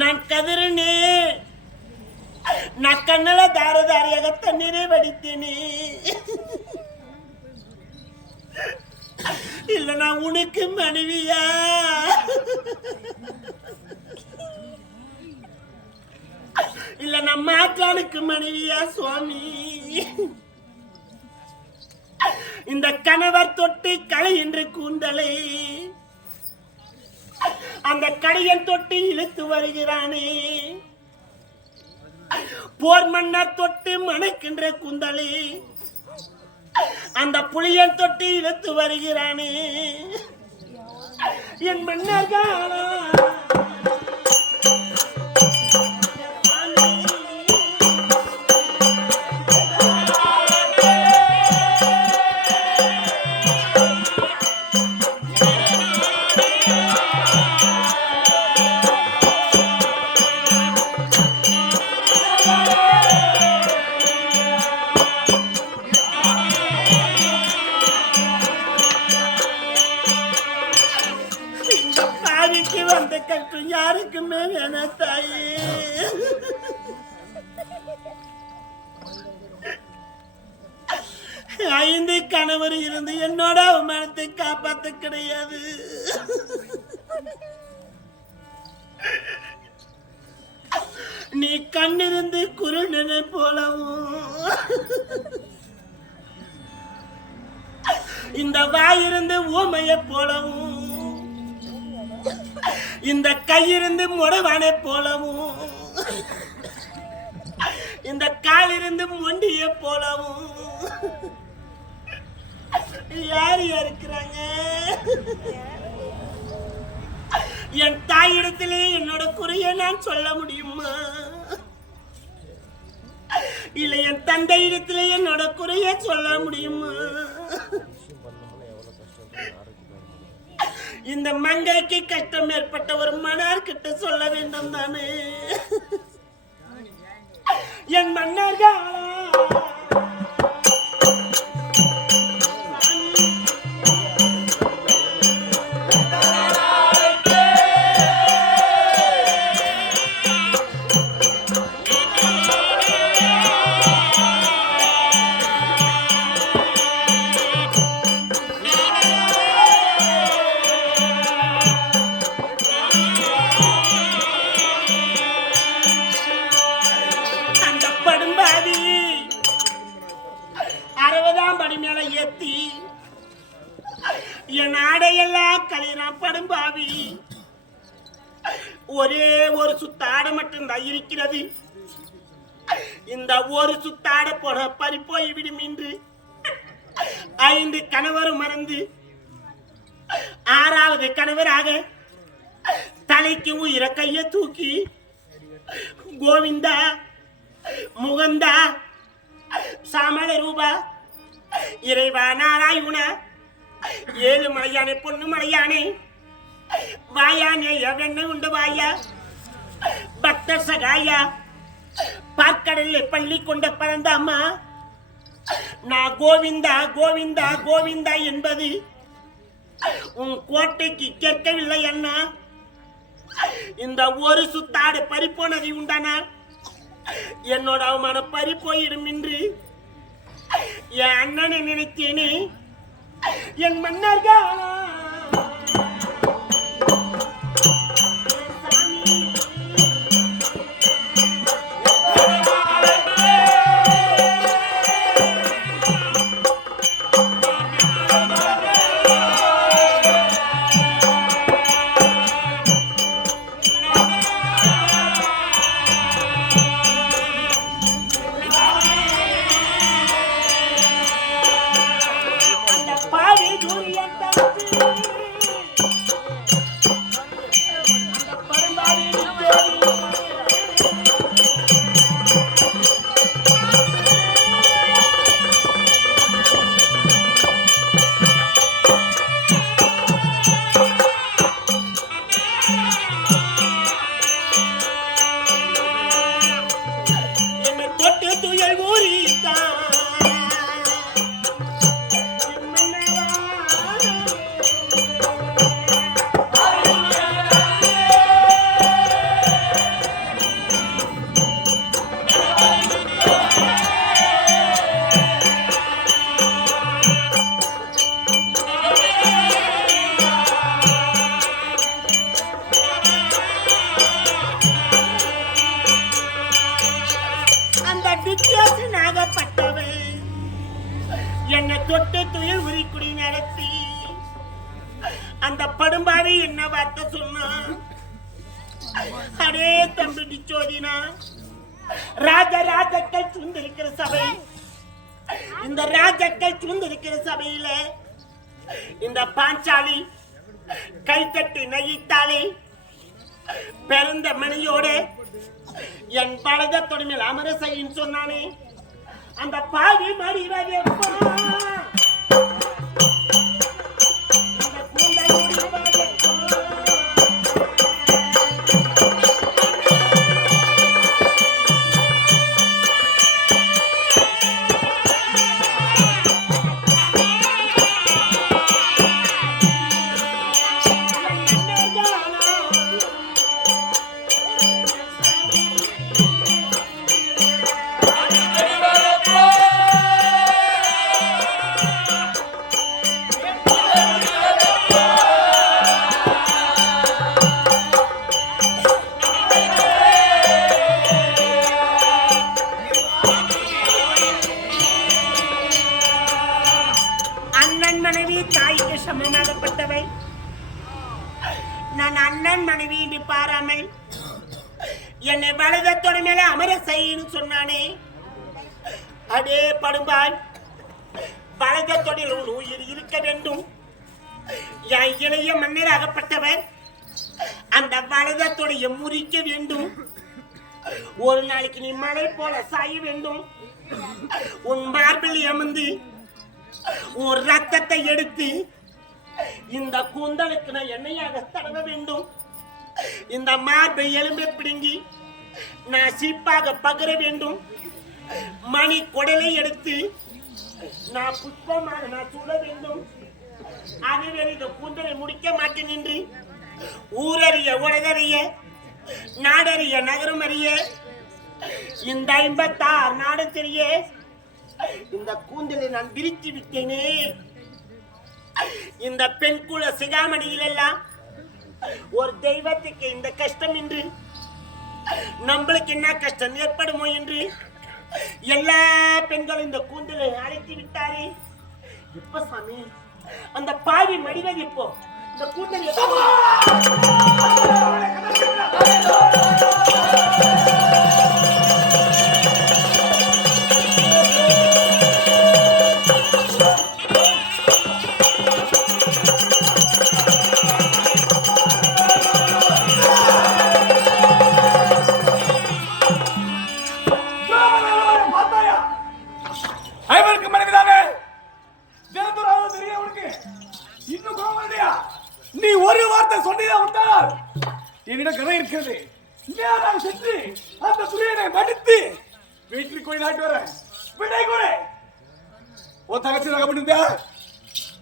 நான் கதறினே நான் கண்ணல தார தாரையாக தண்ணீரை வடித்தேனே இல்ல நான் உனக்கு மனைவியா? இல்ல நான் மாற்றானுக்கு மனைவியா சுவாமி? இந்த கணவர் தொட்டு கலை என்று கூந்தலை. அந்த கடையன் தொட்டு இழுத்து வருகிறானே. போர் மன்னர் தொட்டு மணக்கின்ற குந்தலே. அந்த புளியன் தொட்டு இழுத்து வருகிறானே. என் மன்னர்களா கஷ்டம் யாருக்குமே என தாயி. ஐந்து கணவர் இருந்து என்னோட அவமானத்தை காப்பாத்த கிடையாது. நீ கண்ணிருந்து குருடனை போலவும். இந்த வாயிருந்து ஊமையை போலவும். இந்த கையிருந்து முடவானை போலவும். இந்த காலிருந்து மொண்டிய போலவும். யார் இருக்கிறாங்க என் தாயிடத்திலே என்னோட குறைய நான் சொல்ல முடியுமா? இல்ல என் தந்தையிடத்திலே என்னோட குறைய சொல்ல முடியுமா? இந்த மங்கைக்கு கஷ்டம் ஏற்பட்ட ஒரு மன்னார் கிட்ட சொல்ல வேண்டும் தானே. என் மன்னர்கள் படும்பாவி ஒரே ஒரு சுத்தாட மட்டும்தான் இருக்கிறது. இந்த ஒரு சுத்தாட போன பறி போய்விடும் என்று ஐந்து கணவரும் மறந்து ஆறாவது கணவராக தலைக்கு உயிர கைய தூக்கி கோவிந்தா முகந்தா சாமல ரூபா இறைவா நாராயண ஏழு மலையானே பொண்ணு மலையானே. வாயானே எவெண்ண உண்டு வாயா. பக்தர் சகாயா. பார்க்கடல்ல பள்ளி கொண்ட பரந்தாமா நான் கோவிந்தா கோவிந்தா கோவிந்தா என்பது உன் கோட்டைக்கு கேட்கவில்லை அண்ணா. இந்த ஒரு சுத்தாடு பறிப்போனதை உண்டானா? என்னோட அவமான பறி போயிடும் என்று என் அண்ணனை நினைத்தேனே. என் மன்னர்கள் Yeah. வித்தியாசனாகப்பட்டவள். என்னை தொட்டு துயில் உரிக்குடி நடத்தி. அந்த படும்பாவை என்ன வார்த்தை சொன்னா? அடே தம்பி டிச்சோதினா ராஜ ராஜக்கள் சூழ்ந்திருக்கிற சபை. இந்த ராஜக்கள் சூழ்ந்திருக்கிற சபையில இந்த பாஞ்சாலி கைத்தட்டி நகைத்தாலே பிறந்த மணியோட என் பலத தொடுமையில் அமர செய்யும் சொன்னானே. அந்த பாவி மறிவது என்னை மேல அமர செய்யணும் சொன்னானே. அடே படும்பாய் பழகத்தொடில் உன் உயிர் இருக்க வேண்டும். என் இளைய மன்னர் அகப்பட்டவர் அந்த வலதத்தொடைய முறிக்க வேண்டும். ஒரு நாளைக்கு நீ மழை போல சாய வேண்டும். உன் மார்பில் அமர்ந்து உன் ரத்தத்தை எடுத்து இந்த கூந்தலுக்கு நான் எண்ணெயாக தடவ வேண்டும். இந்த மார்பை எலும்பை பிடுங்கி நான் சீப்பாக பகர வேண்டும். மணி குடலை எடுத்து நான் புஷ்பமாக நான் சுட வேண்டும். அதுவே இந்த கூந்தலை முடிக்க மாட்டேன் என்று ஊரறிய உலகறிய நாடறிய நகரம் அறிய இந்த ஐம்பத்தாறு நாடு தெரிய இந்த கூந்தலை நான் விரித்து விட்டேனே. இந்த பெண் குல சிகாமணியில் எல்லாம் ஒரு தெய்வத்துக்கு இந்த கஷ்டம் என்று நம்மளுக்கு என்ன கஷ்டம் ஏற்படுமோ என்று? எல்லா பெண்களும் இந்த கூந்தலை அழைத்து விட்டாரே. இப்ப சாமி? அந்த பாவி மடிவது இப்போ இந்த கூந்தல் எப்போ?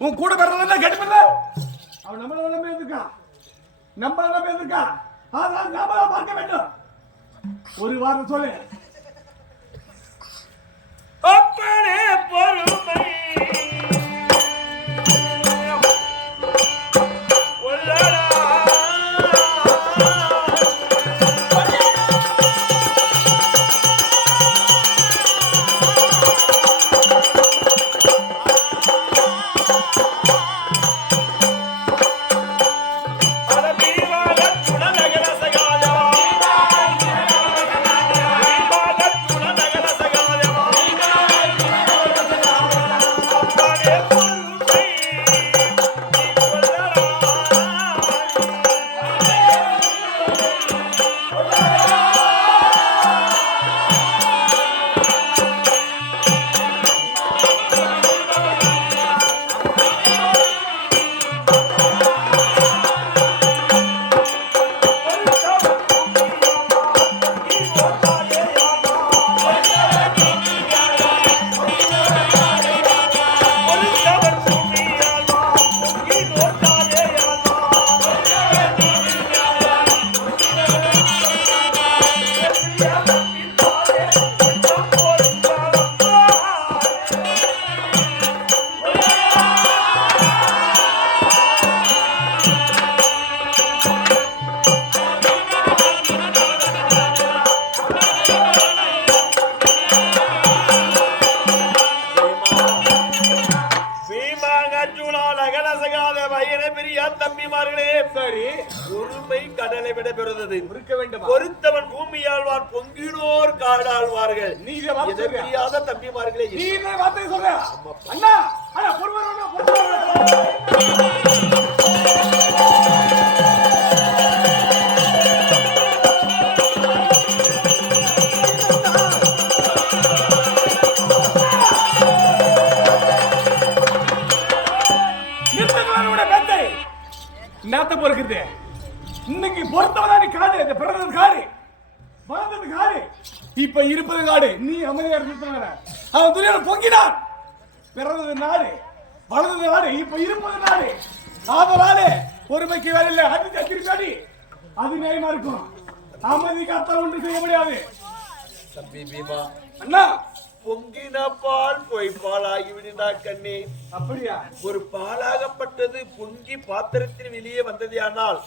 உன் கூட பிறந்தா கட்டு பண்ணல அவன் நம்மள நம்பி இருந்திருக்கான் நம்மள நம்பி இருந்திருக்கான் அதான் நாம பார்க்க வேண்டும். ஒரு வாரம் சொல்லு. அப்பனே பொறுமை. இப்ப இருப்பது நாடு ஆதலாலே பொறுமைக்கு வேலை இல்லை. அது திருச்சாடி அது நியாயமா இருக்கும். அமைதி காத்தால் ஒன்று செய்ய முடியாது. தம்பி பீமா அண்ணா. பொங்கின பால் பொய்ப்பால் ஆகிவிடுடா கண்ணே. அப்படியா? ஒரு பாலாகப்பட்டது பொங்கி பாத்திரத்தில் வெளியே வந்ததேயானால்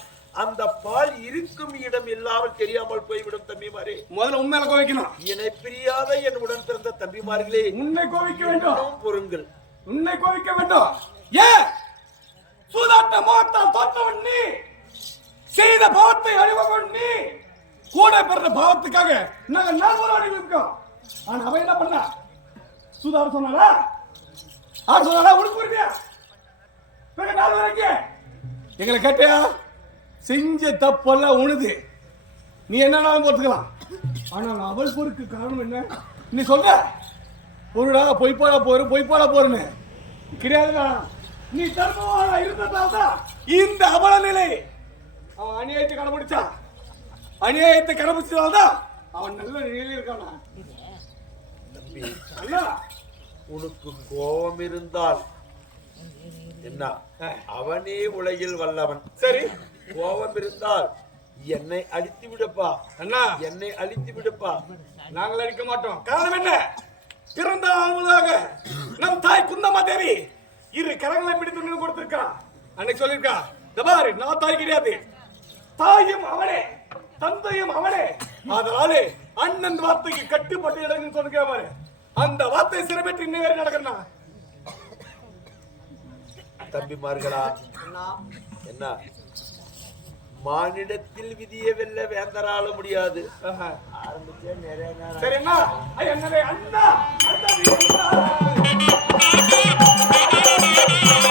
அந்த பால் இருக்கும் இடம் இல்லாமல் தெரியாமல் போய்விடும் தம்பிமாரே. முதல்ல உண்மையில கோவிக்கணும். என்னை பிரியாத என் உடன் பிறந்த தம்பிமார்களே உன்னை கோவிக்க வேண்டும். பொறுங்கள். உன்னை கோவிக்க வேண்டும். ஏன் சூதாட்ட மோகத்தால் தோற்றவன் நீ! செய்த பாவத்தை அனுபவம் நீ! கூட பிறந்த பாவத்துக்காக நாங்க நால்வரும் இருக்கோம் ஆனா அவன் என்ன பண்ணா? சூதாட சொன்னாரா? ஆர் சொன்னாரா? உனக்கு புரியா பிறகு நாலு வரைக்கும் எங்களை கேட்டியா? செஞ்ச தப்பெல்லாம் உணுது நீ என்னன்னாலும் பார்த்துக்கலாம் ஆனால் அவள் பொறுக்கு காரணம் என்ன? நீ சொல்ற? பொருடா பொய்ப்பாடா போரு பொய்ப்பாடா போறேன்னு கிடையாதுடா. நீ தர்மவானா இருந்ததால் தான் இந்த அவல நிலை அவன் அநியாயத்தை கடைபிடிச்சான் அநியாயத்தை கடைபிடிச்சதால் தான் அவன் நல்ல நிலையில் இருக்கானா? அண்ணா உனக்கு கோபம் இருந்தால் என்ன? அவனே உலகில் வல்லவன். சரி. கோபம் இருந்தால் என்னை அழித்து விடப்பா. அண்ணா. என்னை அழித்து விடப்பா. நாங்கள் அடிக்க மாட்டோம். காரணம் என்ன? பிறந்த நம் தாய் குந்தம்மா தேவி இரு கரங்களை பிடித்து கொடுத்திருக்கா. அன்னைக்கு சொல்லியிருக்கா இந்த பாரு நான் தாய் கிடையாது. தாயும் அவனே தந்தையும் அவனே. அதனாலே அண்ணன் வார்த்தைக்கு கட்டுப்பட்டு இடங்குன்னு சொல்லுங்க பாரு அந்த வார்த்தை சிறப்பேற்று இன்னும் வேற நடக்கிறா தம்பிமார்களா என்ன? மானிடத்தில் விதியை வெல்ல வேந்தரால முடியாது. ஆரம்பிச்சே நிறைய நேரம் சரி அண்ணா அண்ணா Yeah.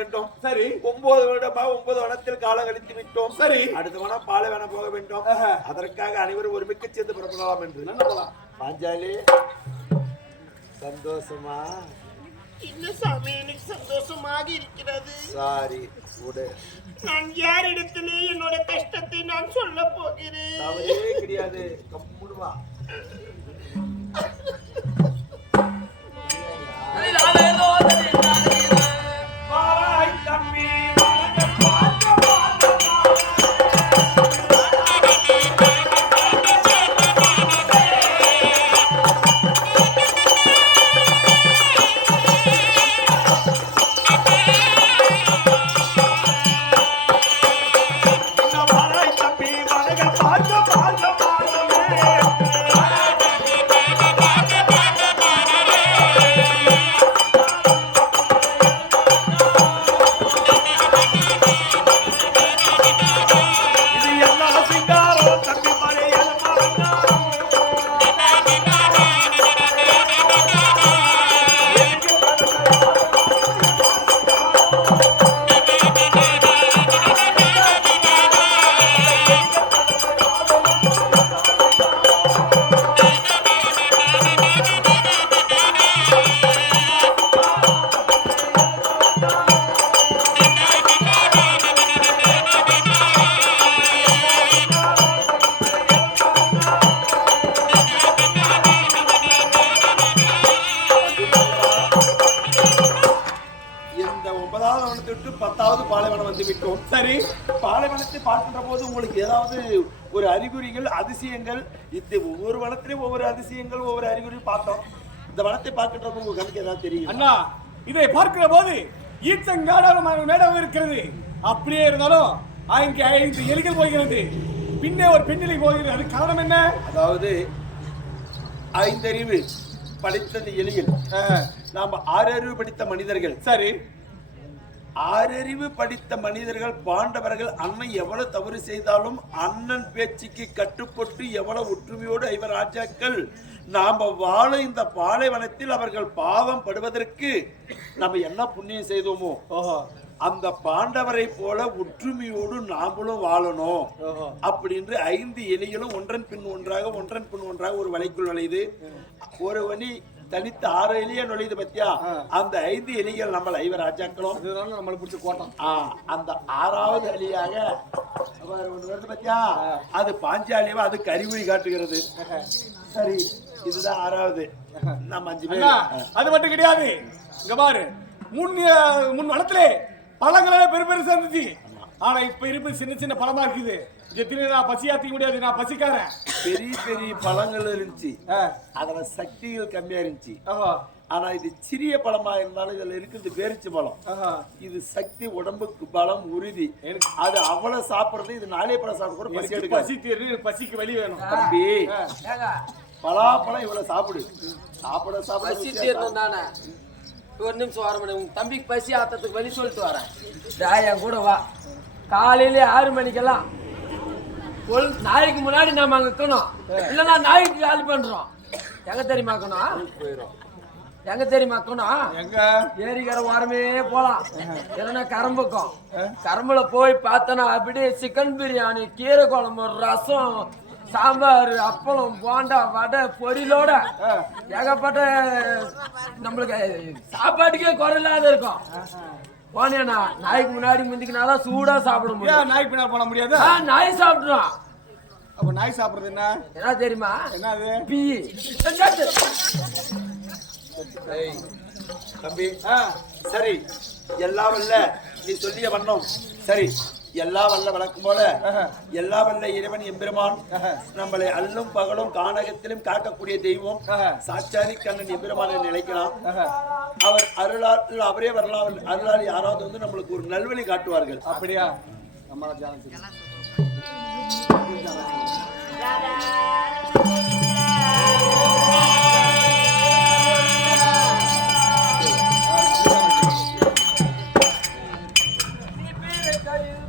வேண்டும். சரி. ஒன்பது வருடமா ஒன்பது வனத்தில் காலம் கழித்து விட்டோம். சரி. அடுத்த வனம் பாலைவனம் போக வேண்டும். அதற்காக அனைவரும் ஒருமிக்க சேர்ந்து புறப்படலாம் என்று. என்ன பாஞ்சாலி சந்தோஷமா? இல்ல சாமி எனக்கு சந்தோஷமாக இருக்கிறது. சாரி உடு நான் யாரிடத்திலே என்னோட கஷ்டத்தை நான் சொல்ல போகிறேன்? கிடையாது. கம்முடுவா ஏதாவது ஒரு அறிகுறிகள் அதிசயங்கள். இந்த ஒவ்வொரு வனத்திலையும் ஒவ்வொரு அதிசயங்கள் ஒவ்வொரு அறிகுறி பார்த்தோம். இந்த வனத்தை பார்க்கின்ற போது உங்களுக்கு கணக்கு ஏதாவது தெரியும்? அண்ணா இதை பார்க்கிற போது ஈச்சங்காடான மேடம் இருக்கிறது. அப்படியே இருந்தாலும் அங்கே ஐந்து எலிகள் போகிறது பின்னே ஒரு பெண்ணிலை போகிறது. அது காரணம் என்ன? அதாவது ஐந்தறிவு படித்தது எலிகள். நாம ஆறறிவு படித்த மனிதர்கள். சரி. ஆறறிவு படித்த மனிதர்கள் பாண்டவர்கள் அண்ணன் எவ்வளவு தவறு செய்தாலும் அண்ணன் பேச்சுக்கு கட்டுப்பட்டு எவ்வளவு ஒற்றுமையோடு ஐவர் ராஜாக்கள் நாம வாழ இந்த பாலைவனத்தில் அவர்கள் பாவம் படுவதற்கு நம்ம என்ன புண்ணியம் செய்தோமோ அந்த பாண்டவரை போல ஒற்றுமையோடு நாமளும் வாழணும். அப்படின்று ஐந்து எலிகளும் ஒன்றன் பின் ஒன்றாக ஒன்றன் பின் ஒன்றாக ஒரு வலைக்குள் நுழையுது. ஒரு வழி தனித்து ஆறு எலியா நுழையுது பத்தியா? அந்த ஐந்து எலிகள் நம்ம ஐவ ராஜாக்களும் அதுதான் நம்மளை பிடிச்ச கோட்டம். அந்த ஆறாவது ஒண்ணு வருது பத்தியா? அது பாஞ்சாலியவா? அது கறிகுறி காட்டுகிறது. சரி இதுதான் ஆறாவது. நம்ம அஞ்சு பேர். அது மட்டும் கிடையாது. இங்க பாரு. முன் முன் வனத்திலே பழங்களே பெரு பெருசா இருந்துச்சு. ஆனா இப்ப இருப்பு சின்ன சின்ன பழமா இருக்குது. எத்தனை நான் பசியாத்திக்க முடியாது நான் பசிக்காரன். பெரிய பெரிய பழங்கள் இருந்துச்சு. ஆ, அதுல சக்திகள் கம்மியா இருந்துச்சு. ஆஹா, ஆனா இது சிறிய பழமா இருந்தாலும் இதுல இருக்குது பேரிச்சு பழம். ஆஹா. இது சக்தி உடம்புக்கு பலம் உறுதி. அது அவ்வளவு சாப்பிடுறது இது நாலே பழம் சாப்பிட கூட பசி எடுக்காது பசி தெரியும் பசிக்கு வழி வேணும். தம்பி பலாப்பழம் இவ்வளவு சாப்பிடு. சாப்பிட சாப்பிட பசி தீரணும் தானே? ஒரு நிமிஷம் வர முடியும். உங்க தம்பிக்கு பசி ஆத்தத்துக்கு வழி சொல்லிட்டு வரேன். என் கூட வா. காலையிலே ஆறு மணிக்கெல்லாம் ஒரு நாளைக்கு முன்னாடி நாம அங்க இருக்கணும். இல்லைன்னா நாய்க்கு காலி பண்றோம். எங்க தெரியுமா இருக்கணும்? எங்க தெரியுமா இருக்கணும்? எங்க? ஏரிக்கரை ஓரமே போலாம். இல்லைன்னா கரம்புக்கும். கரம்புல போய் பார்த்தோன்னா அப்படியே சிக்கன் பிரியாணி கீரை குழம்பு ரசம் சாம்பார் அப்பளம் போண்டா வடை பொரியலோட ஏகப்பட்ட நம்மளுக்கு சாப்பாட்டுக்கே குறையில்லாத இருக்கும். போனேண்ணா நாய்க்கு முன்னாடி முந்திக்கினாதான் சூடா சாப்பிட முடியும். நாய் பின்னால் பண்ண முடியாது? ஆ, நாய் சாப்பிட்டுரும் அப்ப நாய் சாப்பிடுறது என்ன? என்ன தெரியுமா? என்னது? பீ. தம்பி. ஆ, சரி. எல்லாம் வல்ல நீ சொல்லிய வண்ணம் சரி. எல்லா வல்ல வழக்கம் போல எல்லா வல்ல இறைவன் எம்பெருமான் நம்மளை அல்லும் பகலும் கானகத்திலும் காக்கக்கூடிய தெய்வம் சாட்சாரி கண்ணன் எம்பெருமானை நினைக்கலாம். அவர் அருளால் அவரே வரலாம் அருளால் யாராவது வந்து நம்மளுக்கு ஒரு நல்வழி காட்டுவார்கள். அப்படியா? நம்ம